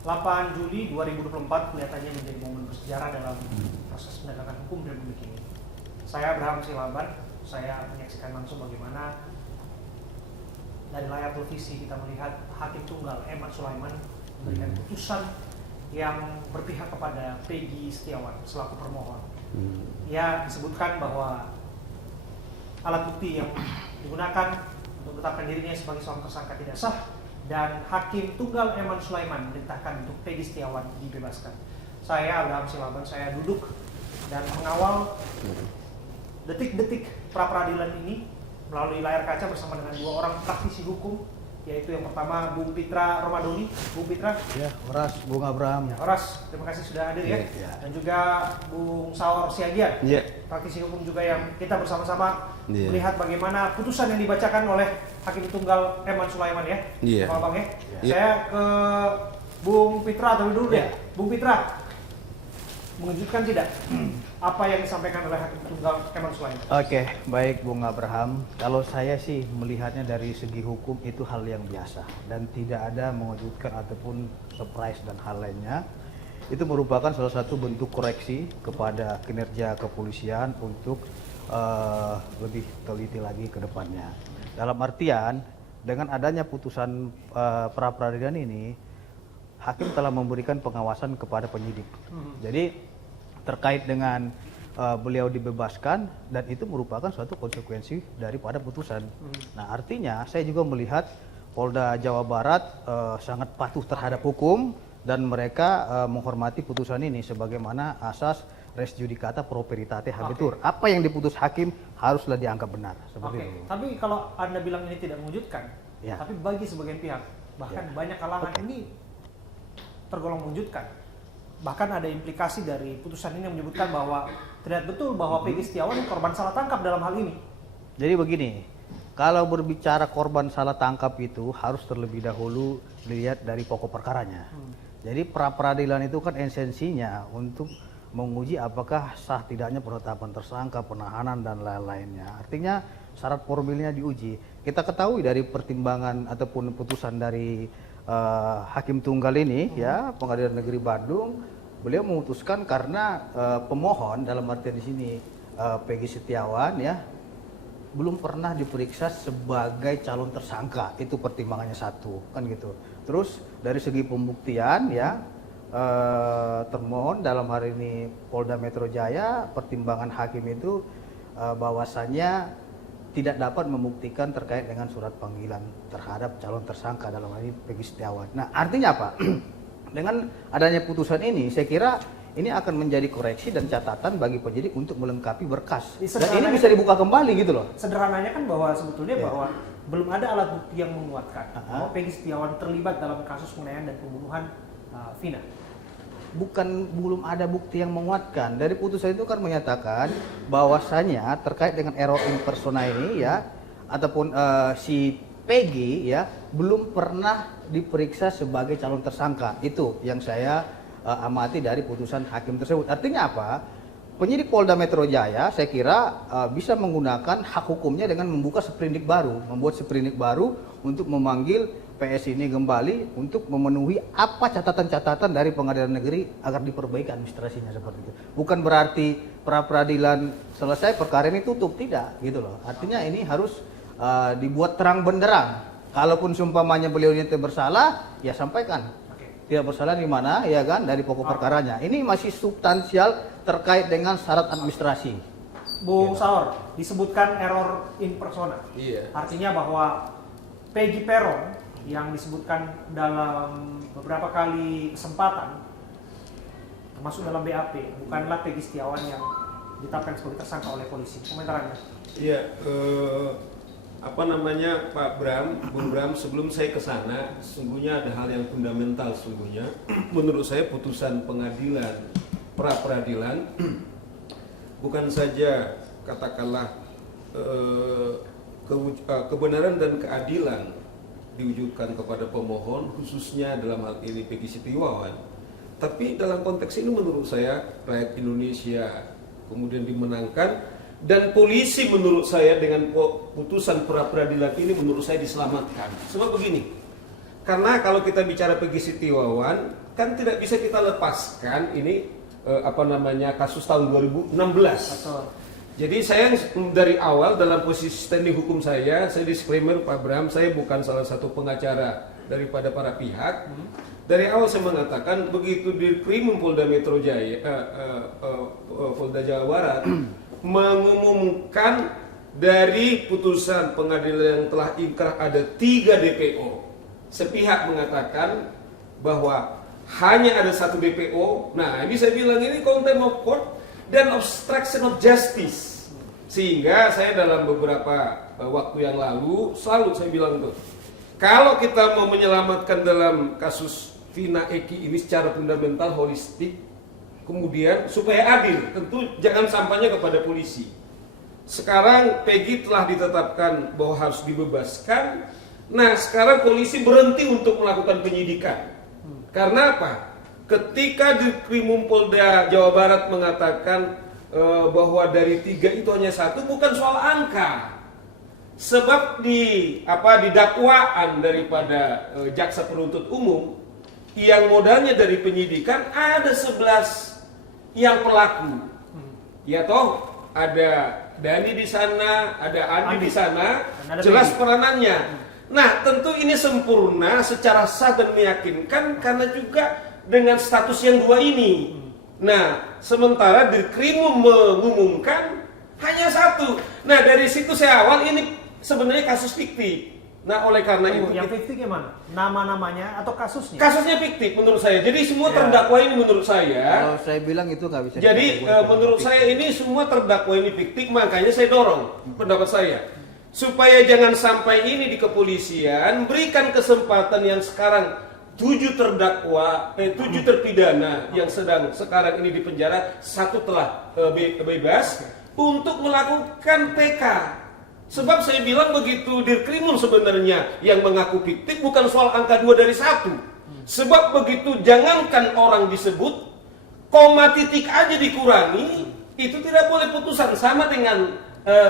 8 Juli 2024 kelihatannya menjadi momen bersejarah dalam proses penegakan hukum di Republik ini. Saya Abraham Silaban, saya menyaksikan langsung bagaimana dari layar televisi kita melihat Hakim Tunggal Eman Sulaiman memberikan putusan yang berpihak kepada Peggy Setiawan selaku permohon. Ya, disebutkan bahwa alat bukti yang digunakan untuk menetapkan dirinya sebagai seorang tersangka tidak sah, dan Hakim Tunggal Eman Sulaiman memerintahkan untuk Peggy Setiawan dibebaskan. Saya Abraham Silaban, saya duduk dan mengawal detik-detik pra-peradilan ini melalui layar kaca bersama dengan dua orang praktisi hukum, yaitu yang pertama Bung Pitra Romadoni. Bung Pitra. Ya, Horas, Bung Abraham. Ya, Horas, terima kasih sudah hadir ya. Ya. Dan juga Bung Saur Siagian, praktisi hukum juga yang kita bersama-sama melihat bagaimana putusan yang dibacakan oleh Hakim Tunggal Eman Sulaiman ya. Kalau Bang ya. Saya ke Bung Pitra terlebih dulu deh. Bung Pitra, mengejutkan tidak apa yang disampaikan oleh Hakim Tunggal Eman Sulaiman? Oke, baik Bung Abraham. Kalau saya sih melihatnya dari segi hukum itu hal yang biasa dan tidak ada mengejutkan ataupun surprise dan hal lainnya. Itu merupakan salah satu bentuk koreksi kepada kinerja kepolisian untuk lebih teliti lagi ke depannya. Dalam artian dengan adanya putusan pra-peradilan ini, hakim telah memberikan pengawasan kepada penyidik. Jadi terkait dengan beliau dibebaskan, dan itu merupakan suatu konsekuensi daripada putusan. Nah, artinya saya juga melihat Polda Jawa Barat sangat patuh terhadap hukum dan mereka menghormati putusan ini sebagaimana asas res judicata pro veritate habetur. Apa yang diputus hakim haruslah dianggap benar. Seperti itu. Tapi kalau Anda bilang ini tidak mengejutkan, tapi bagi sebagian pihak, bahkan banyak kalangan ini tergolong mengejutkan. Bahkan ada implikasi dari putusan ini yang menyebutkan bahwa terlihat betul bahwa Peggy Setiawan korban salah tangkap dalam hal ini. Jadi begini, kalau berbicara korban salah tangkap itu harus terlebih dahulu dilihat dari pokok perkaranya. Jadi pra-peradilan itu kan esensinya untuk menguji apakah sah tidaknya penetapan tersangka, penahanan dan lain-lainnya. Artinya syarat formilnya diuji. Kita ketahui dari pertimbangan ataupun putusan dari Hakim Tunggal ini ya, Pengadilan Negeri Bandung, beliau memutuskan karena pemohon dalam artian di sini Peggy Setiawan ya belum pernah diperiksa sebagai calon tersangka. Itu pertimbangannya satu kan gitu. Terus dari segi pembuktian ya, termohon dalam hari ini Polda Metro Jaya, pertimbangan hakim itu bahwasannya tidak dapat membuktikan terkait dengan surat panggilan terhadap calon tersangka dalam hal ini Peggy Setiawan. Nah, artinya apa? Dengan adanya putusan ini, saya kira ini akan menjadi koreksi dan catatan bagi penyidik untuk melengkapi berkas. Dan ini bisa dibuka kembali gitu loh. Sederhananya kan bahwa sebetulnya bahwa belum ada alat bukti yang menguatkan bahwa Peggy Setiawan terlibat dalam kasus penganiayaan dan pembunuhan Vina. Belum ada bukti yang menguatkan. Dari putusan itu kan menyatakan bahwasannya terkait dengan error in persona ini ya, ataupun si Peggy ya belum pernah diperiksa sebagai calon tersangka. Itu yang saya amati dari putusan hakim tersebut. Artinya apa? Penyidik Polda Metro Jaya saya kira bisa menggunakan hak hukumnya dengan membuat sprindik baru untuk memanggil PS ini kembali untuk memenuhi apa catatan-catatan dari pengadilan negeri agar diperbaiki administrasinya seperti itu. Bukan berarti pra-peradilan selesai perkara ini tutup, tidak gitu loh. Artinya ini harus dibuat terang benderang. Kalaupun seumpamanya beliau ini bersalah, ya sampaikan. Tidak bersalah di mana, ya kan, dari pokok perkaranya. Ini masih substansial terkait dengan syarat administrasi. Bung Saur, disebutkan error in persona. Artinya bahwa Peggy Peron yang disebutkan dalam beberapa kali kesempatan, termasuk dalam BAP, bukanlah Peggy Setiawan yang ditetapkan sebagai tersangka oleh polisi. Komentar Anda? Iya, Pak Bung Bram, sebelum saya ke sana, sesungguhnya ada hal yang fundamental sesungguhnya. Menurut saya putusan pengadilan, pra-peradilan, bukan saja katakanlah kebenaran dan keadilan diwujudkan kepada pemohon, khususnya dalam hal ini Peggy Setiawan. Tapi dalam konteks ini menurut saya rakyat Indonesia kemudian dimenangkan, dan polisi menurut saya dengan putusan pra-peradilan ini menurut saya diselamatkan. Sebab begini, Karena kalau kita bicara Peggy Setiawan, kan tidak bisa kita lepaskan ini kasus tahun 2016. Betul. Jadi saya dari awal dalam posisi standing hukum saya disclaimer Pak Bram, saya bukan salah satu pengacara daripada para pihak. Dari awal saya mengatakan begitu di Krimum Polda Metro Jaya, Polda Jawa Barat mengumumkan dari putusan pengadilan yang telah ingkrah ada 3 DPO. Sepihak mengatakan bahwa hanya ada 1 DPO. Nah, ini saya bilang ini contempt of court dan obstruction of justice. Sehingga saya dalam beberapa waktu yang lalu selalu saya bilang tuh, kalau kita mau menyelamatkan dalam kasus Vina Eki ini secara fundamental, holistik, kemudian supaya adil, tentu jangan sampainya kepada polisi. Sekarang Peggy telah ditetapkan bahwa harus dibebaskan. Nah, sekarang polisi berhenti untuk melakukan penyidikan. Karena apa? Ketika di Krimum Polda Jawa Barat mengatakan bahwa dari 3 itu hanya 1, bukan soal angka. Sebab di dakwaan daripada jaksa penuntut umum yang modalnya dari penyidikan ada 11 yang pelaku. Ya toh, ada Dani di sana, ada Andi di sana, jelas peranannya. Nah, tentu ini sempurna secara sah dan meyakinkan karena juga dengan status yang 2 ini. Nah, sementara di Krimum mengumumkan hanya 1. Nah, dari situ saya awal ini sebenarnya kasus fiktif. Nah, oleh karena itu yang fiktif gimana? Nama-namanya atau kasusnya? Kasusnya fiktif menurut saya. Jadi semua terdakwa ini menurut saya. Kalau saya bilang itu nggak bisa. Jadi menurut saya ini semua terdakwa ini fiktif, makanya saya dorong pendapat saya supaya jangan sampai ini di kepolisian berikan kesempatan yang sekarang 7 terdakwa, 7 terpidana yang sedang sekarang ini di penjara, 1 telah bebas untuk melakukan PK. Sebab saya bilang begitu di Krimum sebenarnya yang mengaku fiktif bukan soal angka 2 dari 1. Sebab begitu jangankan orang disebut, koma titik aja dikurangi, itu tidak boleh putusan. Sama dengan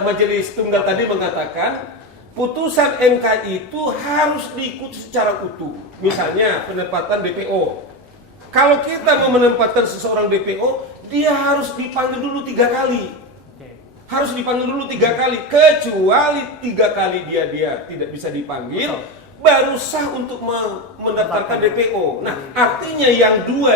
majelis tunggal tadi mengatakan, putusan MK itu harus diikuti secara utuh. Misalnya penempatan DPO. Kalau kita mau menempatkan seseorang DPO, dia harus dipanggil dulu 3 kali. Harus dipanggil dulu 3 kali, kecuali 3 kali dia tidak bisa dipanggil, baru sah untuk mendaftarkan DPO. Nah, artinya yang 2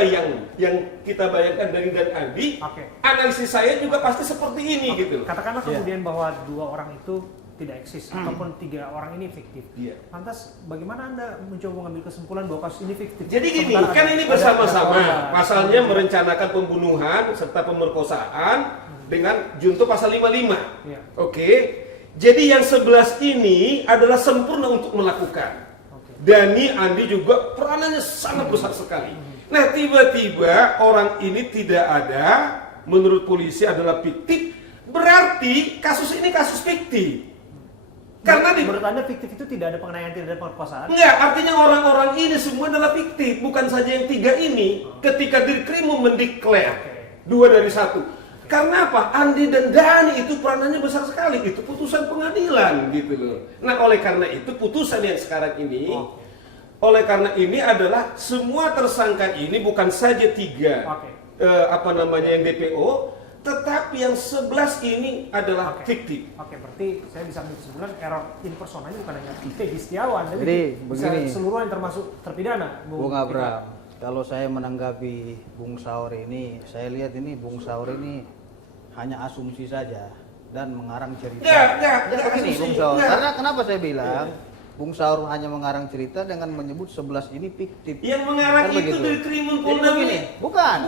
yang kita bayangkan dari dan Andi, analisis saya juga pasti seperti ini gitu. Katakanlah kemudian bahwa 2 orang itu tidak eksis ataupun 3 orang ini fiktif. Lantas bagaimana Anda mencoba mengambil kesimpulan bahwa kasus ini fiktif? Jadi gini, kan ini bersama-sama, pasalnya merencanakan pembunuhan serta pemerkosaan dengan junto pasal 55. Oke. Jadi yang 11 ini adalah sempurna untuk melakukan. Dani, Andi juga peranannya sangat besar sekali. Nah, tiba-tiba orang ini tidak ada, menurut polisi adalah fiktif, berarti kasus ini kasus fiktif. Karena menurut Anda fiktif itu tidak ada penganiayaan, tidak ada pemerkosaan? Enggak, artinya orang-orang ini semua adalah fiktif, bukan saja yang 3 ini. Ketika di Krimum mendeklar 2 dari 1. Karena apa? Andi dan Dani itu peranannya besar sekali. Itu putusan pengadilan gitu loh. Nah, oleh karena itu putusan yang sekarang ini, oleh karena ini adalah semua tersangka ini bukan saja 3 yang DPO, tetapi yang 11 ini adalah fiktif. Berarti saya bisa ambil kesimpulan error in persona ini bukan hanya Peggy Setiawan, tapi bisa begini, seluruh yang termasuk terpidana. Bung Abram, kalau saya menanggapi Bung Saur ini, saya lihat ini Bung Saur ini hanya asumsi saja dan mengarang cerita. Begini, Bung Saur. Karena kenapa saya bilang Bung Saur hanya mengarang cerita dengan menyebut 11 ini fiktif. Yang mengarang itu dari Krimum Polda ini. Bukan,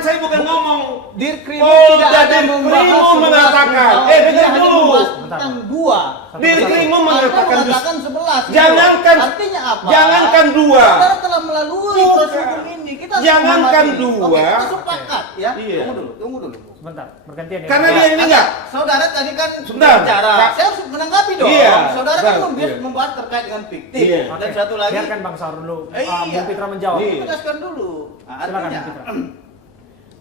saya bukan ngomong. Dir Krimum tidak ada membahas mengatakan. Dengar dulu. Tentang 2. Dir Krimum mengatakan 11. Jangankan, artinya apa? Jangankan 2. Saudara telah melalui proses hukum ini. Kita jangankan 2. Kita sepakat ya. Iya. Tunggu dulu. Sebentar, bergantian ya. Karena dia ini enggak. Saudara tadi kan Sebentar. bicara. Saya harus menanggapi dong. Iya. Saudara kan membahas terkait dengan fiktif. Iya. Dan satu lagi. Biarkan Bang Saur dulu. Bung Pitra menjawab. Tegaskan dulu. Silakan, Artinya, Pitra.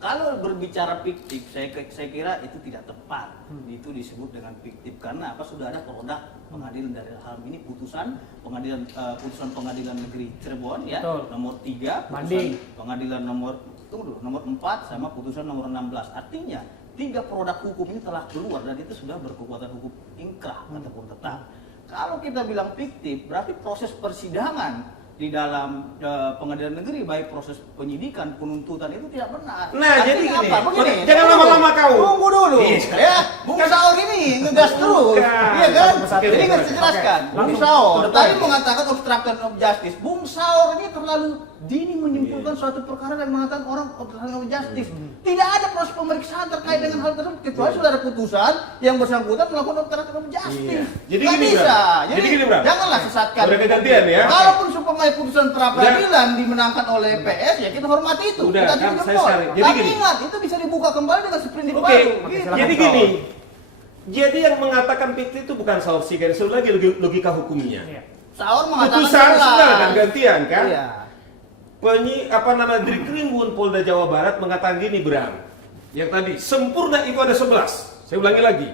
Kalau berbicara fiktif, saya kira itu tidak tepat. Itu disebut dengan fiktif karena apa? Sudah ada produk pengadilan dari hal ini putusan pengadilan negeri Cirebon ya, Betul. nomor 3, Banding. putusan pengadilan nomor 4 sama putusan nomor 16. Artinya 3 produk hukum ini telah keluar dan itu sudah berkekuatan hukum inkrah ataupun tetap. Kalau kita bilang fiktif, berarti proses persidangan di dalam pengadilan negeri, baik proses penyidikan, penuntutan itu tidak benar. Nah, Artinya jadi gini, apa? Begini, jangan tunggu lama-lama dulu. kau. Tunggu dulu. Ya, Bung Saur ini ngegas terus. Iya kan? Satu-satu. Jadi nggak Oke. jelaskan. Oke. Bung Langsung Saur to the tadi point. mengatakan obstruction of justice. Bung Saur ini terlalu dini menyimpulkan suatu perkara dan mengatakan orang obstruction of justice. Tidak ada proses pemeriksaan terkait dengan hal tersebut kecuali sudah ada putusan yang bersangkutan melakukan obstruction of justice. Jadi Nggak gini, bisa. Bram. Jadi gini, Bram. Janganlah sesatkan. Udah kegantian ya. Kalaupun supaya putusan pra-peradilan dimenangkan oleh PS, ya kita hormati itu. Udah, Kita kan, tidak saya jempol. cari. Jadi Tapi gini. ingat, itu bisa dibuka kembali dengan sprint Oke, baru. Oke, Gitu. silakan. jadi gini. Jadi yang mengatakan fiktif itu bukan Saur Sigaris, itu lagi logika hukumnya. Iya. Saur mengatakan Putusan jelas. sudah kan gantian kan? Iya. Dirkrimum Polda Jawa Barat mengatakan gini, Bram. Yang tadi sempurna itu ada 11. Saya ulangi lagi.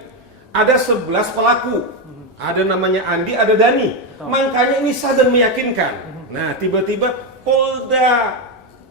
Ada 11 pelaku. Ada namanya Andi, ada Dani. Makanya ini sah dan meyakinkan. Nah, tiba-tiba Polda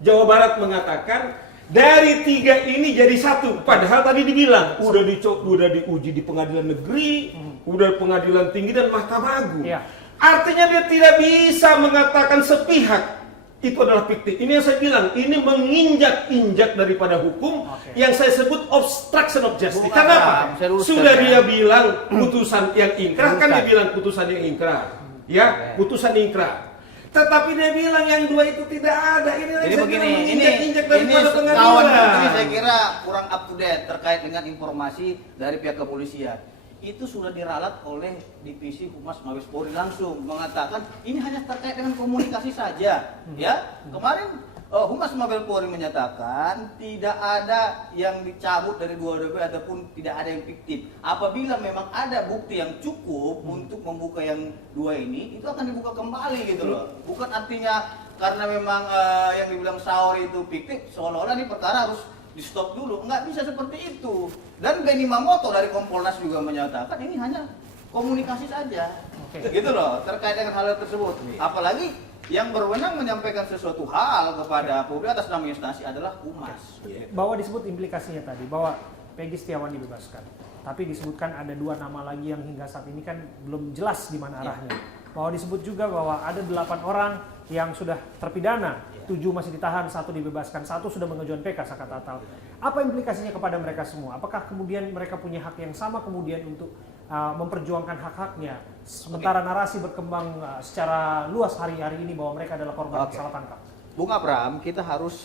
Jawa Barat mengatakan dari 3 ini jadi 1. Padahal tadi dibilang udah diuji di pengadilan negeri, udah pengadilan tinggi dan Mahkamah Agung. Iya. Artinya dia tidak bisa mengatakan sepihak itu adalah fiktif. Ini yang saya bilang, ini menginjak-injak daripada hukum yang saya sebut obstruction of justice. Bukan, Karena apa? saya luruskan Sudah ya. dia bilang putusan yang inkrah, kan dia Luruskan. bilang putusan yang inkrah. Ya, putusan inkrah. Tetapi dia bilang yang 2 itu tidak ada. Ini yang Jadi saya begini, bilang ini menginjak-injak daripada kawan pengadilan. ini saya kira kurang up to date terkait dengan informasi dari pihak kepolisian. Itu sudah diralat oleh Divisi Humas Mabes Polri langsung mengatakan ini hanya terkait dengan komunikasi saja. Ya, kemarin Humas Mabes Polri menyatakan tidak ada yang dicabut dari 2 DP ataupun tidak ada yang fiktif. Apabila memang ada bukti yang cukup untuk membuka yang 2 ini, itu akan dibuka kembali gitu loh. Bukan artinya karena memang yang dibilang Saur itu fiktif, seolah-olah ini perkara harus di stop dulu. Nggak bisa seperti itu. Dan Benny Mamoto dari Kompolnas juga menyatakan ini hanya komunikasi saja. Oke. Gitu loh, terkait dengan hal tersebut. Apalagi yang berwenang menyampaikan sesuatu hal kepada publik atas nama instansi adalah Humas. Bahwa disebut implikasinya tadi bahwa Peggy Setiawan dibebaskan. Tapi disebutkan ada 2 nama lagi yang hingga saat ini kan belum jelas di mana arahnya. Bahwa disebut juga bahwa ada 8 orang yang sudah terpidana, 7 masih ditahan, 1 dibebaskan, 1 sudah mengajukan PK Saka Tatal. Apa implikasinya kepada mereka semua? Apakah kemudian mereka punya hak yang sama kemudian untuk memperjuangkan hak-haknya? Sementara narasi berkembang secara luas hari-hari ini bahwa mereka adalah korban salah tangkap. Bung Abram, kita harus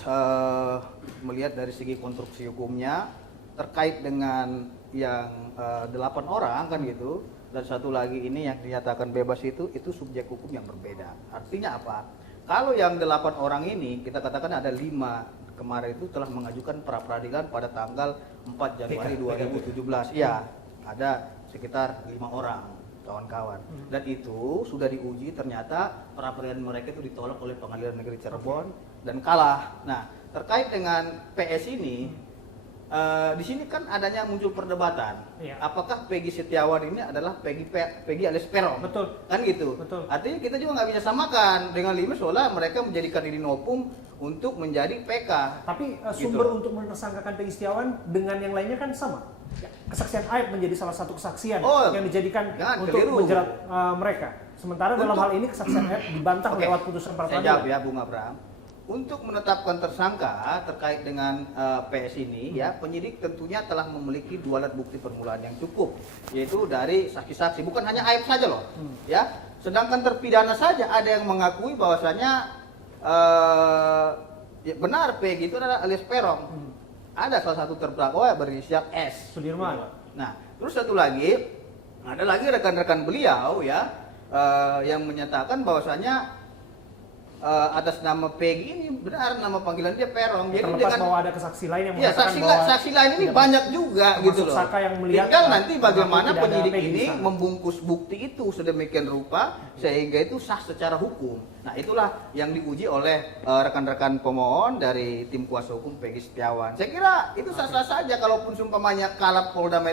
melihat dari segi konstruksi hukumnya terkait dengan yang 8 orang kan gitu, dan 1 lagi ini yang dinyatakan bebas itu subjek hukum yang berbeda. Artinya apa? Kalau yang 8 orang ini kita katakan ada 5 kemarin itu telah mengajukan pra-peradilan pada tanggal 4 Januari 2017. Iya, ada sekitar 5 orang kawan-kawan. Dan itu sudah diuji, ternyata pra-peradilan mereka itu ditolak oleh Pengadilan Negeri Cirebon dan kalah. Nah, terkait dengan PS ini, di sini kan adanya muncul perdebatan. Iya. Apakah Peggy Setiawan ini adalah Peggy alias Peron? Betul. Kan gitu. Betul. Artinya kita juga nggak bisa samakan dengan 5 soalnya mereka menjadikan ini nopung untuk menjadi PK. Tapi Gitu. sumber untuk menersangkakan Peggy Setiawan dengan yang lainnya kan sama. Kesaksian Aib menjadi salah satu kesaksian yang dijadikan untuk keliru. menjerat mereka. Sementara dalam hal ini kesaksian Aib dibantah lewat putusan Saya pra-peradilan. jawab ya Bung Abram. Untuk menetapkan tersangka terkait dengan PS ini, ya penyidik tentunya telah memiliki 2 alat bukti permulaan yang cukup, yaitu dari saksi-saksi. Bukan hanya Aib saja loh, ya. Sedangkan terpidana saja ada yang mengakui bahwasanya ya benar Peggy itu adalah alias Peron. Ada salah satu terdakwa berinisial S. Sudirman. Nah, terus satu lagi, ada lagi rekan-rekan beliau ya yang menyatakan bahwasanya atas nama Peggy ini benar nama panggilan dia Peron. Jadi Terlepas dengan bahwa ada saksi lain yang ya, mengatakan bahwa saksi lain ini tidak banyak juga termasuk gitu loh. Saka yang melihat Tinggal nanti mengaku bagaimana tidak ada penyidik Peggy di ini sana. membungkus bukti itu sedemikian rupa sehingga itu sah secara hukum. Nah itulah yang diuji oleh rekan-rekan pemohon dari tim kuasa hukum Peggy Setiawan. Saya kira itu sah-sah saja kalaupun sumpamanya kalah Polda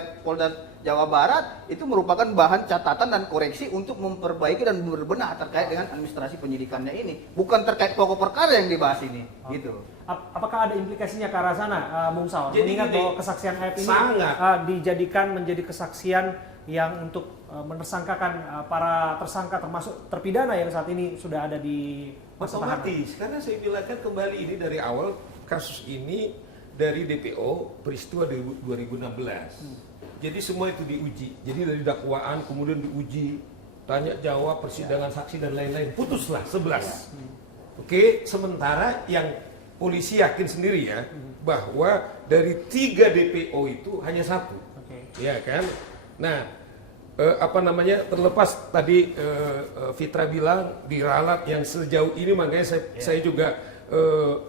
Jawa Barat itu merupakan bahan catatan dan koreksi untuk memperbaiki dan berbenah terkait dengan administrasi penyidikannya ini, bukan terkait pokok perkara yang dibahas ini, gitu. Apakah ada implikasinya ke arah sana, Bung Saur? Jadi Mengingat gini, bahwa kesaksian Hayat ini sangat. dijadikan menjadi kesaksian yang untuk menersangkakan para tersangka termasuk terpidana yang saat ini sudah ada di masa tahanan. Otomatis, karena saya bilang kan kembali ini dari awal kasus ini dari DPO peristiwa 2016. Jadi semua itu diuji. Jadi dari dakwaan kemudian diuji, tanya jawab, persidangan saksi dan lain-lain. Putuslah 11. Oke, sementara yang polisi yakin sendiri ya bahwa dari 3 DPO itu hanya 1. Ya kan? Nah, terlepas tadi Fitra bilang diralat yang sejauh ini, makanya saya juga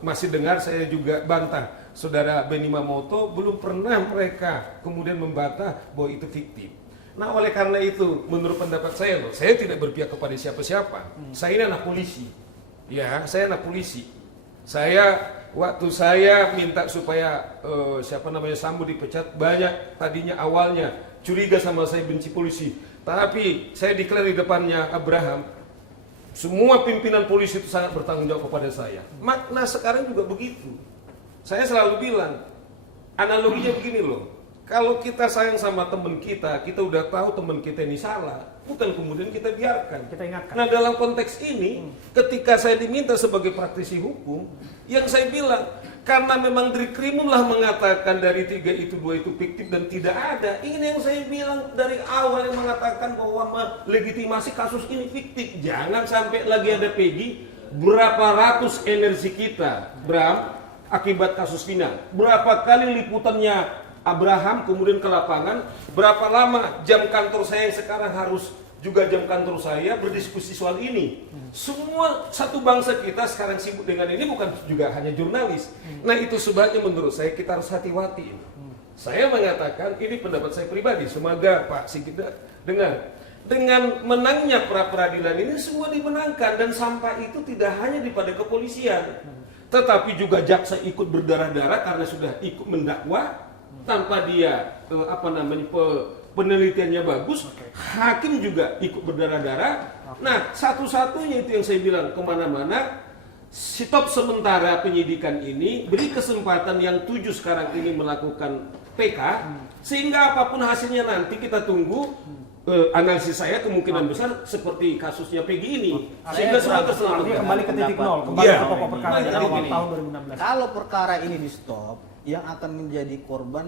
masih dengar, saya juga bantah Saudara Benny Mamoto belum pernah mereka kemudian membantah bahwa itu fiktif. Nah oleh karena itu menurut pendapat saya loh, saya tidak berpihak kepada siapa-siapa. Saya ini anak polisi, ya saya anak polisi. Waktu saya minta supaya Sambo dipecat, banyak tadinya awalnya curiga sama saya, benci polisi. Tapi saya deklar di depannya Abraham, semua pimpinan polisi itu sangat bertanggung jawab kepada saya. Makna sekarang juga begitu. Saya selalu bilang, analoginya begini loh. Kalau kita sayang sama teman kita udah tahu teman kita ini salah, bukan kemudian kita biarkan. Kita ingatkan. Nah dalam konteks ini, ketika saya diminta sebagai praktisi hukum, yang saya bilang, karena memang dari Krimum lah mengatakan dari 3 itu 2 itu fiktif dan tidak ada. Ini yang saya bilang dari awal yang mengatakan bahwa legitimasi kasus ini fiktif. Jangan sampai lagi ada Peggy, berapa ratus energi kita, Bram, akibat kasus Vina. Berapa kali liputannya Abraham kemudian ke lapangan, berapa lama jam kantor saya yang sekarang harus juga jam kantor saya berdiskusi soal ini. Semua satu bangsa kita sekarang sibuk dengan ini, bukan juga hanya jurnalis. Nah itu sebabnya menurut saya kita harus hati-hati. Saya mengatakan ini pendapat saya pribadi, semoga Pak Sigit dengar. Dengan menangnya pra-peradilan ini semua dimenangkan, dan sampai itu tidak hanya pada kepolisian, tetapi juga jaksa ikut berdarah-darah karena sudah ikut mendakwa tanpa dia penelitiannya bagus. Hakim juga ikut berdarah-darah. Nah, satu-satunya itu yang saya bilang kemana-mana, stop sementara penyidikan ini, beri kesempatan yang 7 sekarang ini melakukan PK, sehingga apapun hasilnya nanti kita tunggu. Analisis saya kemungkinan besar seperti kasusnya Peggy ini, sehingga semua terselamatkan. Kembali ke titik nol, kembali ke pokok perkara dari awal tahun 2016. Kalau perkara ini di stop, yang akan menjadi korban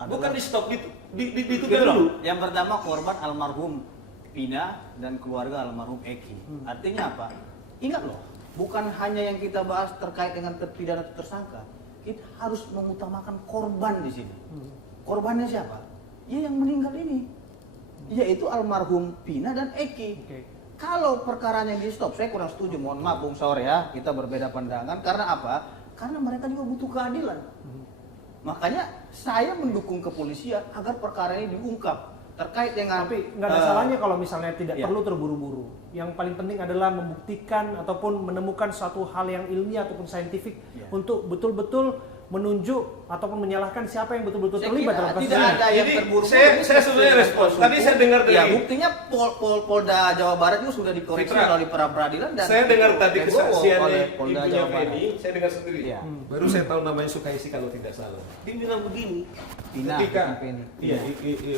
adalah, Bukan di stop, ditunda gitu dulu. loh. Yang pertama korban almarhum Pina dan keluarga almarhum Eki. Artinya apa? Ingat loh, bukan hanya yang kita bahas terkait dengan terpidana atau tersangka. Kita harus mengutamakan korban di sini. Korbannya siapa? Ya yang meninggal ini, yaitu almarhum Pina dan Eki. Kalau perkaranya di stop, saya kurang setuju. Mohon maaf Bung Saur ya, kita berbeda pandangan. Karena apa? Karena mereka juga butuh keadilan. Makanya saya mendukung kepolisian agar perkara ini diungkap terkait dengan. Tapi nggak ada salahnya kalau misalnya tidak iya. perlu terburu-buru. Yang paling penting adalah membuktikan ataupun menemukan suatu hal yang ilmiah ataupun saintifik untuk betul-betul menunjuk ataupun menyalahkan siapa yang betul-betul terlibat dalam kasus tidak ini. ada yang Jadi terburu-buru. saya sebenarnya respon. Tadi saya dengar dari ya buktinya Polda Jawa Barat juga sudah dikoreksi Fitra, melalui peradilan dan saya dengar tadi oleh kesaksiannya Polda ibunya Jawa Barat. Feni, saya dengar sendiri. Iya. Baru saya tahu namanya Sukaisi kalau tidak salah. Dia bilang begini, Vina, ketika bukan Feni. iya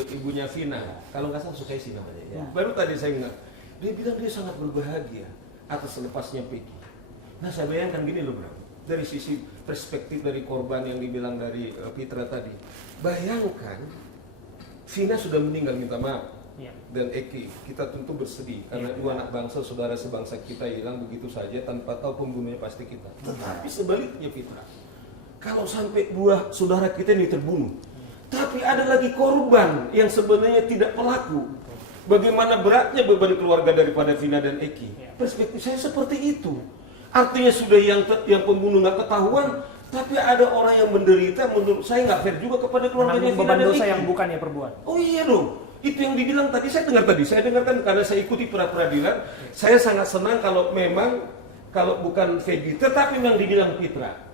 ibunya Vina, kalau nggak salah Sukaisi namanya. Iya. Baru tadi saya ingat, dia bilang dia sangat berbahagia atas lepasnya Peggy. Nah saya bayangkan gini loh bro, dari sisi perspektif dari korban yang dibilang dari Fitra tadi, bayangkan Vina sudah meninggal, minta maaf. Iya. Dan Eki, kita tentu bersedih karena dua anak bangsa, saudara sebangsa kita hilang begitu saja tanpa tahu pembunuhnya pasti kita. Tetapi sebaliknya Fitra, kalau sampai dua saudara kita ini terbunuh, tapi ada lagi korban yang sebenarnya tidak pelaku, bagaimana beratnya beban keluarga daripada Vina dan Eki. Perspektif saya seperti itu. Artinya sudah yang pembunuh nggak ketahuan, tapi ada orang yang menderita. Menurut saya nggak fair juga kepada keluarganya menanggung Vina beban dan dosa Iki. yang bukannya perbuat. Oh iya dong, itu yang dibilang tadi. Saya dengarkan karena saya ikuti peradilan. Saya sangat senang kalau bukan Vegi, tetapi memang dibilang Fitra.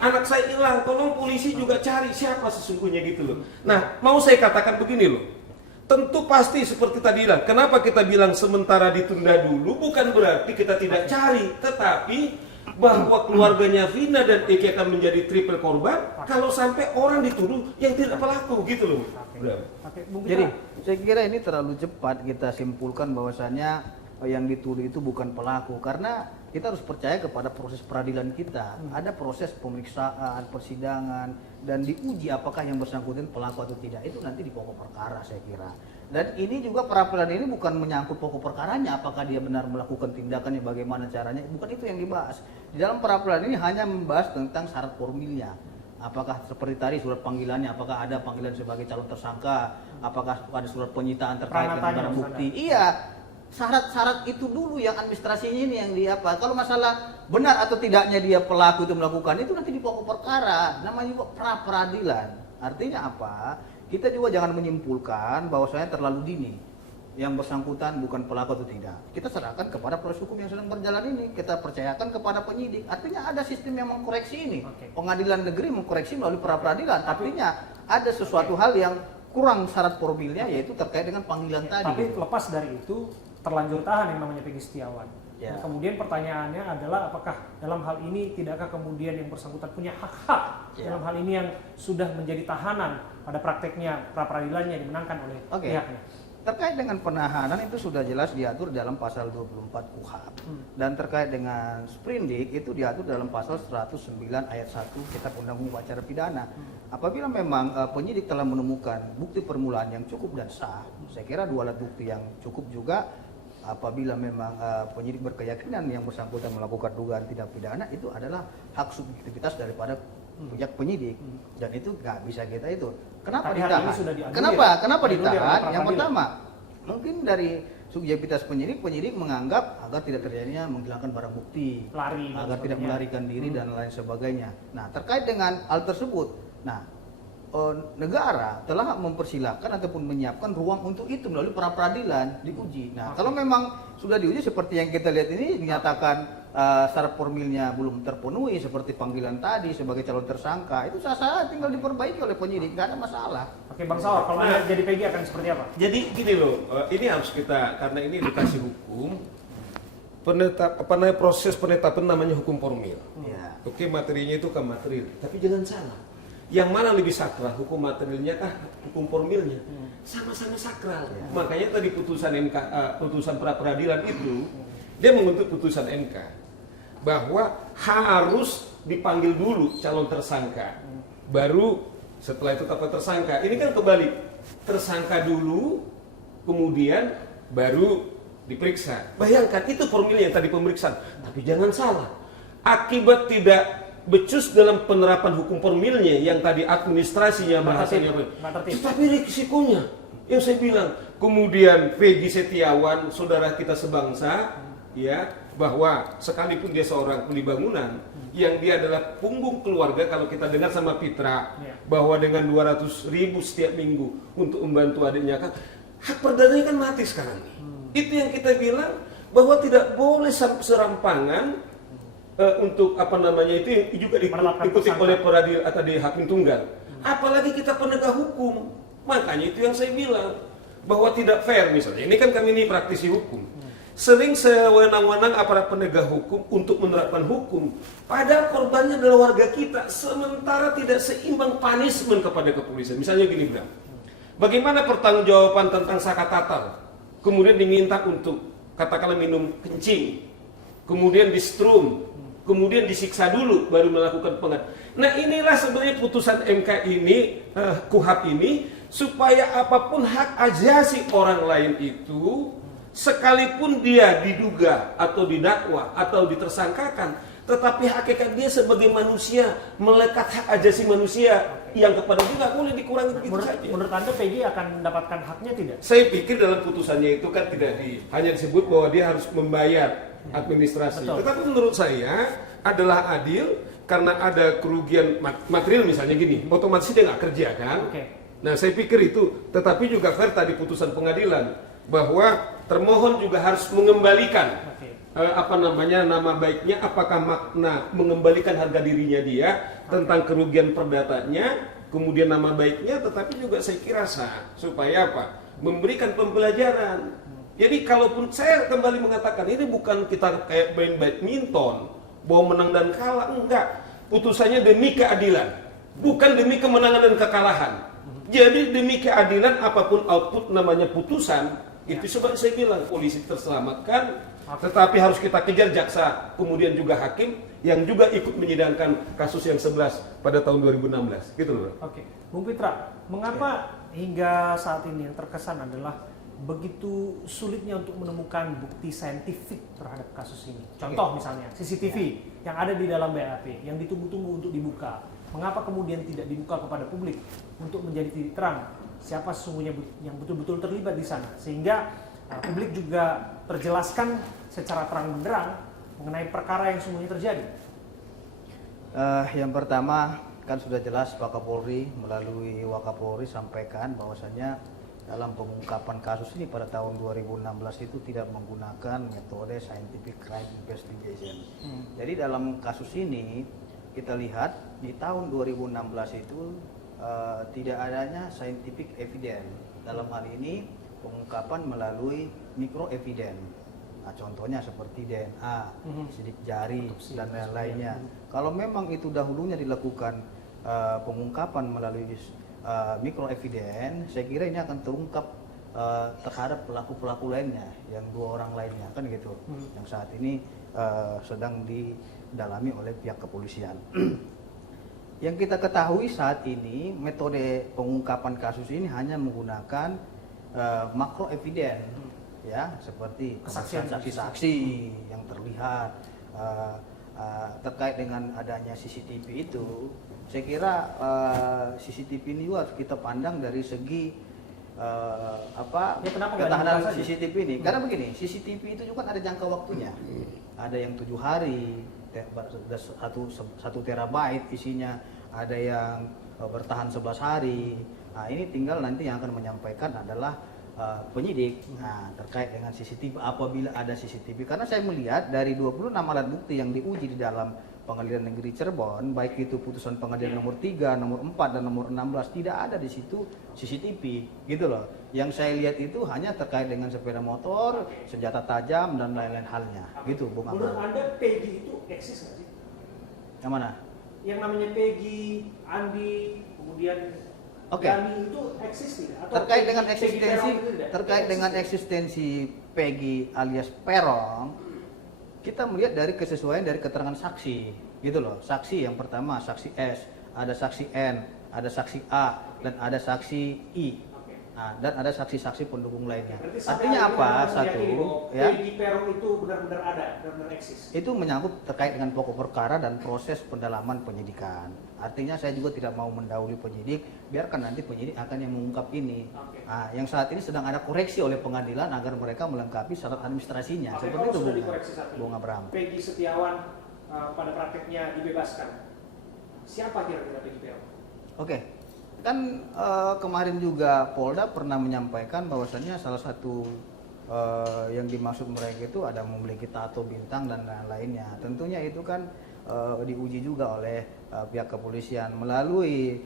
Anak saya hilang, tolong polisi juga cari siapa sesungguhnya gitu loh. Nah, mau saya katakan begini loh. Tentu pasti seperti tadi bilang, kenapa kita bilang sementara ditunda dulu, bukan berarti kita tidak cari, tetapi bahwa keluarganya Vina dan Eki akan menjadi triple korban kalau sampai orang dituduh yang tidak pelaku gitu loh. Jadi saya kira ini terlalu cepat kita simpulkan bahwasannya yang dituduh itu bukan pelaku, karena kita harus percaya kepada proses peradilan kita. Ada proses pemeriksaan, persidangan, dan diuji apakah yang bersangkutan pelaku atau tidak. Itu nanti di pokok perkara saya kira. Dan ini juga peradilan ini bukan menyangkut pokok perkaranya, apakah dia benar melakukan tindakannya, bagaimana caranya. Bukan itu yang dibahas. Di dalam peradilan ini hanya membahas tentang syarat formilnya. Apakah seperti tadi surat panggilannya, apakah ada panggilan sebagai calon tersangka, apakah ada surat penyitaan terkait dengan barang bukti. Iya. Syarat-syarat itu dulu yang administrasinya ini yang diapa. Kalau masalah benar atau tidaknya dia pelaku itu melakukan itu nanti di pokok perkara. Namanya juga pra peradilan. Artinya apa? Kita juga jangan menyimpulkan bahwasanya terlalu dini yang bersangkutan bukan pelaku atau tidak. Kita serahkan kepada proses hukum yang sedang berjalan ini. Kita percayakan kepada penyidik. Artinya ada sistem yang mengkoreksi ini. Pengadilan negeri mengkoreksi melalui pra peradilan. Artinya ada sesuatu hal yang kurang syarat formilnya, yaitu terkait dengan panggilan tadi. Tapi lepas dari itu, terlanjur tahan yang namanya Peggy Setiawan. Ya. Nah, kemudian pertanyaannya adalah apakah dalam hal ini tidakkah kemudian yang bersangkutan punya hak-hak dalam hal ini yang sudah menjadi tahanan pada prakteknya pra peradilannya dimenangkan oleh pihaknya. Terkait dengan penahanan itu sudah jelas diatur dalam pasal 24 KUHP. Dan terkait dengan sprindik itu diatur dalam pasal 109 ayat 1 Kitab Undang-Undang Acara Pidana. Apabila memang penyidik telah menemukan bukti permulaan yang cukup dan sah, saya kira dua alat bukti yang cukup juga. Apabila memang penyidik berkeyakinan yang bersangkutan melakukan dugaan tindak pidana, itu adalah hak subjektivitas daripada pihak penyidik, dan itu nggak bisa kita itu. Kenapa ditahan? Kenapa ditahan? Yang pertama, mungkin dari subjektivitas penyidik menganggap agar tidak terjadinya menghilangkan barang bukti, agar tidak melarikan diri dan lain sebagainya. Nah, terkait dengan hal tersebut, negara telah mempersilahkan ataupun menyiapkan ruang untuk itu melalui pra peradilan diuji. Nah, kalau memang sudah diuji seperti yang kita lihat ini dinyatakan syarat formilnya belum terpenuhi seperti panggilan tadi sebagai calon tersangka, itu sah-sah tinggal diperbaiki oleh penyidik, nggak ada masalah. Oke, Bang Saur, kalau Anda jadi Peggy akan seperti apa? Jadi gini loh, ini harus kita, karena ini edukasi hukum, proses penetapan namanya hukum formil. Ya. Oke, materinya itu kan material, tapi jangan salah. Yang mana lebih sakral, hukum materialnya kah, hukum formilnya? Sama-sama sakral. Ya. Makanya tadi putusan MK, putusan pra peradilan itu, dia mengutuk putusan MK bahwa harus dipanggil dulu calon tersangka, baru setelah itu tetapkan tersangka. Ini kan kebalik, tersangka dulu, kemudian baru diperiksa. Bayangkan itu formilnya yang tadi pemeriksaan. Tapi jangan salah, akibat tidak becus dalam penerapan hukum formilnya yang tadi administrasinya bahasanya, tetapi risikonya yang saya bilang, kemudian Peggy Setiawan, saudara kita sebangsa, ya, bahwa sekalipun dia seorang kuli bangunan, yang dia adalah punggung keluarga. Kalau kita dengar sama Fitra bahwa dengan 200.000 setiap minggu untuk membantu adiknya, kan hak perdananya kan mati sekarang. Itu yang kita bilang bahwa tidak boleh serampangan untuk itu juga diikuti oleh peradilan atau di hakim tunggal. Apalagi kita penegak hukum. Makanya itu yang saya bilang bahwa tidak fair. Misalnya ini kan kami ini praktisi hukum, sering sewenang-wenang aparat penegak hukum untuk menerapkan hukum, padahal korbannya adalah warga kita, sementara tidak seimbang punishment kepada kepolisian. Misalnya gini, Bram, bagaimana pertanggungjawaban tentang sakat tatal, kemudian diminta untuk katakanlah minum kencing, kemudian di strum, kemudian disiksa dulu baru melakukan pengadilan. Nah, inilah sebenarnya putusan MK ini, KUHP ini, supaya apapun hak ajasi orang lain itu, sekalipun dia diduga atau didakwa atau ditersangkakan, tetapi hakikat dia sebagai manusia, melekat hak ajasi manusia yang kepada dia nggak boleh dikurangi begitu saja. Menurut Anda Peggy akan mendapatkan haknya tidak? Saya pikir dalam putusannya itu kan tidak hanya disebut bahwa dia harus membayar administrasi. Betul. Tetapi menurut saya adalah adil karena ada kerugian material misalnya gini, otomatis dia nggak kerja kan. Oke. Nah saya pikir itu, tetapi juga fair tadi putusan pengadilan bahwa termohon juga harus mengembalikan nama baiknya, apakah makna mengembalikan harga dirinya dia tentang kerugian perdatanya, kemudian nama baiknya, tetapi juga saya kira sah supaya apa? Memberikan pembelajaran. Jadi kalaupun saya kembali mengatakan ini bukan kita kayak main badminton, bahwa menang dan kalah, enggak. Putusannya demi keadilan, bukan demi kemenangan dan kekalahan. Jadi demi keadilan apapun output namanya putusan, itu sebab saya bilang polisi terselamatkan, tetapi harus kita kejar jaksa, kemudian juga hakim yang juga ikut menyidangkan kasus yang 11 pada tahun 2016. Gitu loh. Oke, Bung Pitra, mengapa hingga saat ini yang terkesan adalah begitu sulitnya untuk menemukan bukti saintifik terhadap kasus ini? Contoh misalnya CCTV yang ada di dalam BAP yang ditunggu-tunggu untuk dibuka. Mengapa kemudian tidak dibuka kepada publik untuk menjadi titik terang siapa sesungguhnya yang betul-betul terlibat di sana, sehingga publik juga terjelaskan secara terang benderang mengenai perkara yang sesungguhnya terjadi? Yang pertama kan sudah jelas Pak Kapolri melalui Wakapolri sampaikan bahwasanya dalam pengungkapan kasus ini pada tahun 2016 itu tidak menggunakan metode scientific crime investigation. Jadi dalam kasus ini kita lihat di tahun 2016 itu tidak adanya scientific evidence. Dalam hal ini pengungkapan melalui micro evidence. Nah, contohnya seperti DNA, sidik jari dan lain-lainnya. Kalau memang itu dahulunya dilakukan pengungkapan melalui micro evidence, saya kira ini akan terungkap terhadap pelaku-pelaku lainnya, yang 2 orang lainnya kan gitu, yang saat ini sedang didalami oleh pihak kepolisian. Yang kita ketahui saat ini metode pengungkapan kasus ini hanya menggunakan makro evidence, ya, seperti kesaksian saksi-saksi yang terlihat terkait dengan adanya CCTV itu. Saya kira CCTV ini juga harus kita pandang dari segi ketahanan CCTV ini. Karena begini, CCTV itu juga ada jangka waktunya. Ada yang 7 hari, 1 terabyte isinya, ada yang bertahan 11 hari. Nah, ini tinggal nanti yang akan menyampaikan adalah penyidik terkait dengan CCTV apabila ada CCTV. Karena saya melihat dari 26 alat bukti yang diuji di dalam Pengadilan Negeri Cirebon, baik itu putusan pengadilan nomor 3, nomor 4 dan nomor 16, tidak ada di situ CCTV, gitu loh. Yang saya lihat itu hanya terkait dengan sepeda motor, senjata tajam dan lain-lain halnya, gitu, Bung Amar. Menurut Anda Peggy itu eksis nggak sih? Yang mana? Yang namanya Peggy, Andi, kemudian Dani itu eksis tidak? Atau Terkait Peggy, dengan eksistensi, Peggy Peron eksistensi Peggy alias Peron, kita melihat dari kesesuaian dari keterangan saksi, gitu loh. Saksi yang pertama saksi S, ada saksi N, ada saksi A, dan ada saksi I. Nah, dan ada saksi-saksi pendukung lainnya. Artinya apa? Satu, ya. Peggy Peron itu benar-benar ada, benar-benar eksis. Itu menyangkut terkait dengan pokok perkara dan proses pendalaman penyidikan. Artinya saya juga tidak mau mendahului penyidik, biarkan nanti penyidik akan yang mengungkap ini. Nah, yang saat ini sedang ada koreksi oleh pengadilan agar mereka melengkapi syarat administrasinya. Seperti itu, Bung Abraham. Peggy Setiawan pada prakteknya dibebaskan. Siapa kira-kira Peggy Peron? Oke. Kan kemarin juga Polda pernah menyampaikan bahwasannya salah satu yang dimaksud mereka itu ada memiliki tato bintang dan lain-lainnya. Tentunya itu kan diuji juga oleh pihak kepolisian melalui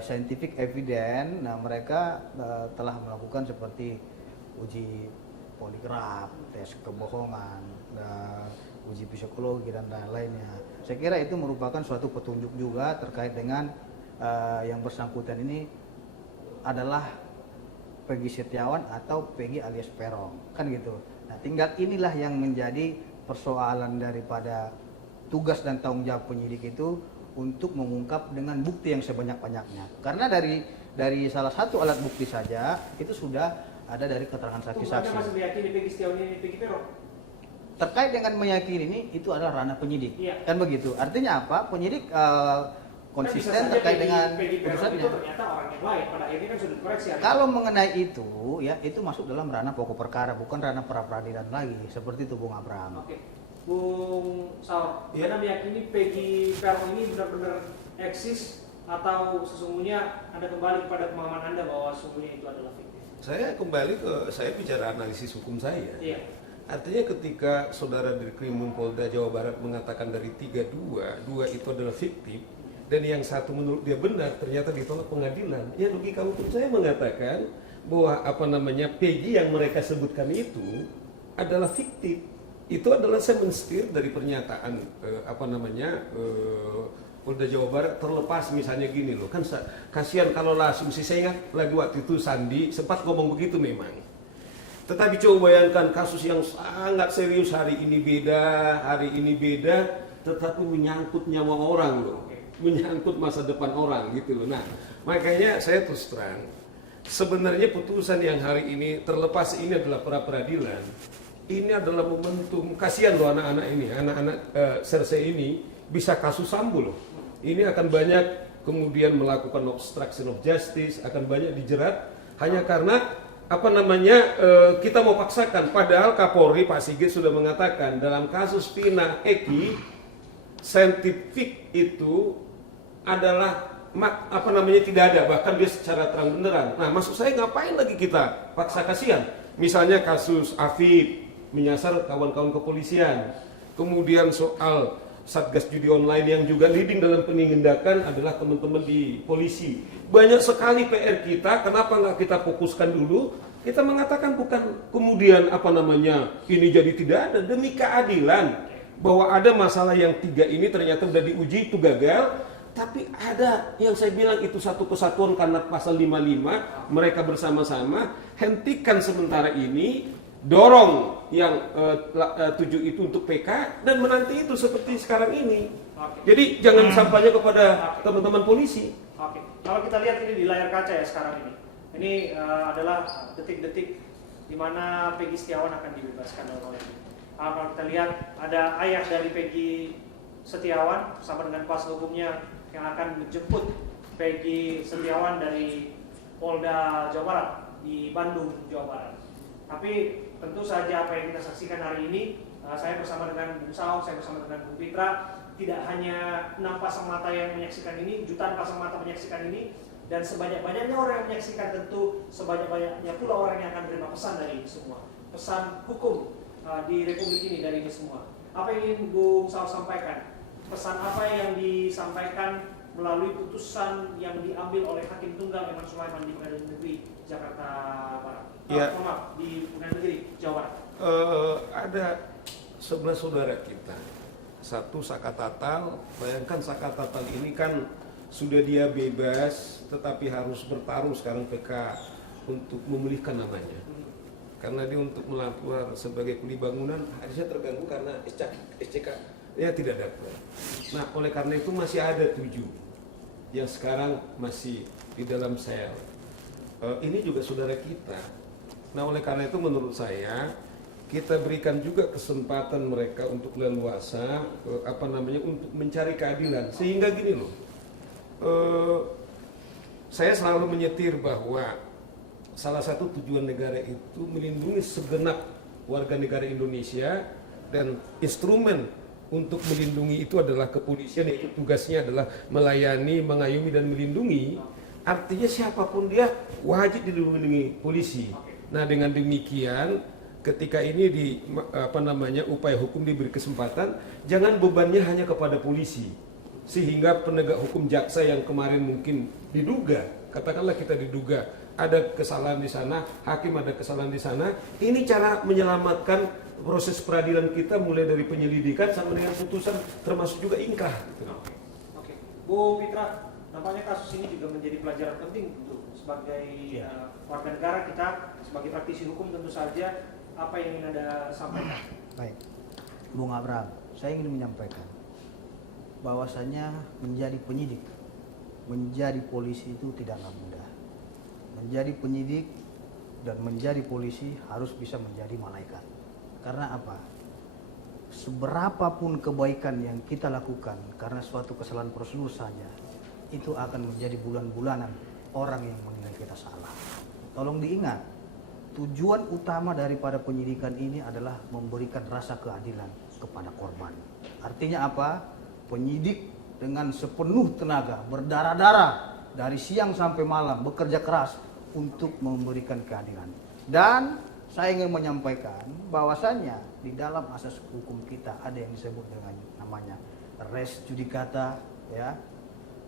scientific evidence. Nah, mereka telah melakukan seperti uji poligraf, tes kebohongan, uji psikologi dan lain-lainnya. Saya kira itu merupakan suatu petunjuk juga terkait dengan yang bersangkutan ini adalah Peggy Setiawan atau Peggy alias Peron, kan gitu. Nah, tinggal inilah yang menjadi persoalan daripada tugas dan tanggung jawab penyidik itu untuk mengungkap dengan bukti yang sebanyak-banyaknya. Karena dari salah satu alat bukti saja itu sudah ada dari keterangan saksi-saksi. Anda masih meyakini Peggy Setiawan ini Peggy Peron? Terkait dengan meyakini ini itu adalah ranah penyidik, iya. Kan begitu. Artinya apa? Penyidik konsisten terkait dengan Peggy Peron putusannya. itu ternyata orang yang lain, pada akhirnya kan sudah dikoreksi. Kalau mengenai itu, ya itu masuk dalam ranah pokok perkara, bukan ranah pra peradilan lagi, seperti itu Bung Abraham. Oke, Bung Saur, Ya. Anda meyakini Peggy Peron ini benar-benar eksis atau sesungguhnya Anda kembali kepada pemahaman Anda bahwa sesungguhnya itu adalah fiktif? Saya bicara analisis hukum saya. Iya. Artinya ketika saudara dari Krimum Polda Jawa Barat mengatakan dari 3 2 itu adalah fiktif, dan yang satu menurut dia benar, ternyata ditolak pengadilan. Ya logika hukum saya mengatakan bahwa Peggy yang mereka sebutkan itu adalah fiktif. Itu adalah saya menstir dari pernyataan Polda Jawa Barat, terlepas misalnya gini loh, kan kasihan kalau asumsi, saya ingat lagi waktu itu Sandi sempat ngomong begitu memang. Tetapi coba bayangkan kasus yang sangat serius, hari ini beda, tetapi menyangkut nyawa orang loh, menyangkut masa depan orang gitu loh. Nah, makanya saya terus terang, sebenarnya putusan yang hari ini terlepas ini adalah pra peradilan, ini adalah momentum. Kasihan loh anak-anak Cersei ini bisa kasus Sambo loh. Ini akan banyak kemudian melakukan obstruction of justice, akan banyak dijerat hanya karena kita mau paksakan. Padahal Kapolri Pak Sigit sudah mengatakan dalam kasus Vina Eki, saintifik itu adalah tidak ada, bahkan dia secara terang benderang. Nah, maksud saya ngapain lagi kita paksa, kasihan. Misalnya kasus Afif menyasar kawan-kawan kepolisian, kemudian soal Satgas Judi Online yang juga leading dalam penindakan adalah teman-teman di polisi. Banyak sekali PR kita, kenapa nggak kita fokuskan dulu? Kita mengatakan bukan kemudian ini jadi tidak ada, demi keadilan. Bahwa ada masalah yang 3 ini ternyata sudah diuji itu gagal, tapi ada yang saya bilang itu satu kesatuan karena pasal 55, mereka bersama-sama hentikan sementara ini, dorong yang 7 itu untuk PK, dan menanti itu seperti sekarang ini. Oke. Jadi jangan sampainya kepada teman-teman polisi. Oke, kalau kita lihat ini di layar kaca ya sekarang ini adalah detik-detik di mana Peggy Setiawan akan dibebaskan oleh kalau kita lihat ada ayah dari Peggy Setiawan bersama dengan kuasa hukumnya yang akan menjemput Peggy Setiawan dari Polda Jawa Barat di Bandung, Jawa Barat. Tapi tentu saja apa yang kita saksikan hari ini, saya bersama dengan Bung Saung, saya bersama dengan Bung Pitra, tidak hanya 6 pasang mata yang menyaksikan ini, jutaan pasang mata menyaksikan ini, dan sebanyak-banyaknya orang yang menyaksikan, tentu sebanyak-banyaknya pula orang yang akan menerima pesan dari ini semua, pesan hukum di Republik ini dari ini semua. Apa yang ingin Bung Saung sampaikan? Pesan apa yang disampaikan melalui putusan yang diambil oleh Hakim Tunggal Eman Sulaiman di Pengadilan Negeri Jakarta Barat? Ya. Maaf, di Pengadilan Negeri Jawa Barat. Ada 11 saudara kita, satu Sakatatal. Bayangkan Sakatatal ini kan sudah dia bebas, tetapi harus bertaruh sekarang PK untuk memulihkan namanya. Karena dia untuk melapor sebagai kuli bangunan harusnya terganggu karena SCK ya tidak dapat. Nah, oleh karena itu masih ada 7 yang sekarang masih di dalam sel. Ini juga saudara kita. Nah, oleh karena itu menurut saya kita berikan juga kesempatan mereka untuk leluasa untuk mencari keadilan. Sehingga gini loh, saya selalu menyetir bahwa salah satu tujuan negara itu melindungi segenap warga negara Indonesia, dan instrumen untuk melindungi itu adalah kepolisian, yaitu tugasnya adalah melayani, mengayomi, dan melindungi. Artinya siapapun dia wajib dilindungi polisi. Nah, dengan demikian ketika ini upaya hukum diberi kesempatan, jangan bebannya hanya kepada polisi, sehingga penegak hukum jaksa yang kemarin mungkin diduga, katakanlah kita diduga ada kesalahan di sana, hakim ada kesalahan di sana. Ini cara menyelamatkan proses peradilan kita, mulai dari penyelidikan sampai dengan putusan, termasuk juga ingkrah. Oke. Bu Pitra, nampaknya kasus ini juga menjadi pelajaran penting untuk sebagai warga negara kita, sebagai praktisi hukum tentu saja. Apa yang ingin Anda sampaikan? Baik, Bung Abraham, saya ingin menyampaikan bahwasanya menjadi penyidik, menjadi polisi itu tidaklah mudah. Menjadi penyidik dan menjadi polisi harus bisa menjadi malaikat. Karena apa? Seberapapun kebaikan yang kita lakukan karena suatu kesalahan prosedur saja, itu akan menjadi bulan-bulanan orang yang menilai kita salah. Tolong diingat, tujuan utama daripada penyidikan ini adalah memberikan rasa keadilan kepada korban. Artinya apa? Penyidik dengan sepenuh tenaga, berdarah-darah dari siang sampai malam bekerja keras untuk memberikan keadilan. Dan saya ingin menyampaikan bahwasannya di dalam asas hukum kita ada yang disebut dengan namanya res judicata, ya,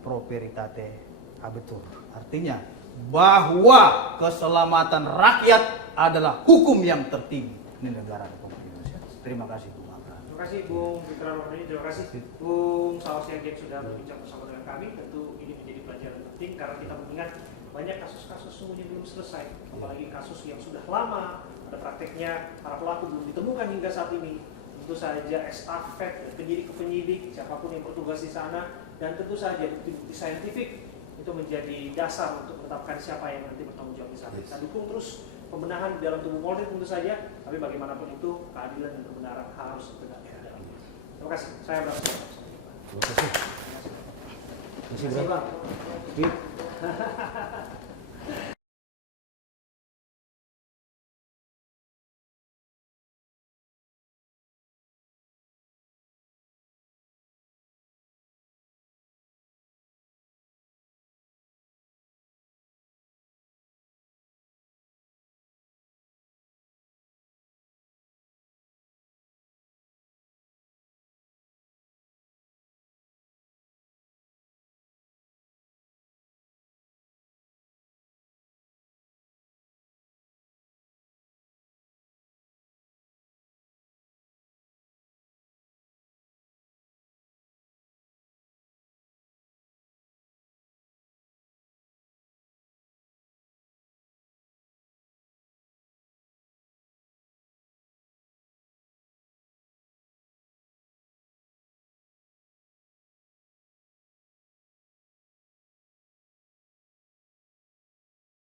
pro veritate habetur. Artinya bahwa keselamatan rakyat adalah hukum yang tertinggi di negara Republik Indonesia. Terima kasih Bung Abraham. Terima kasih Bung Fitra Rohani, terima kasih Bung Saus yang sudah berbincang bersama dengan kami. Tentu ini menjadi pelajaran penting karena kita mengingat banyak kasus-kasus sungguhnya belum selesai, apalagi kasus yang sudah lama, ada prakteknya para pelaku belum ditemukan hingga saat ini. Tentu saja estafet penyidik ke penyidik, siapapun yang bertugas di sana, dan tentu saja bukti-bukti saintifik itu menjadi dasar untuk menetapkan siapa yang nanti bertanggung jawab di sana. Kita dukung terus pembenahan di dalam tubuh Polri tentu saja, tapi bagaimanapun itu keadilan dan kebenaran harus tegak di dalamnya. Terima kasih. Saya berhasil. Terima kasih. Terima kasih Bang.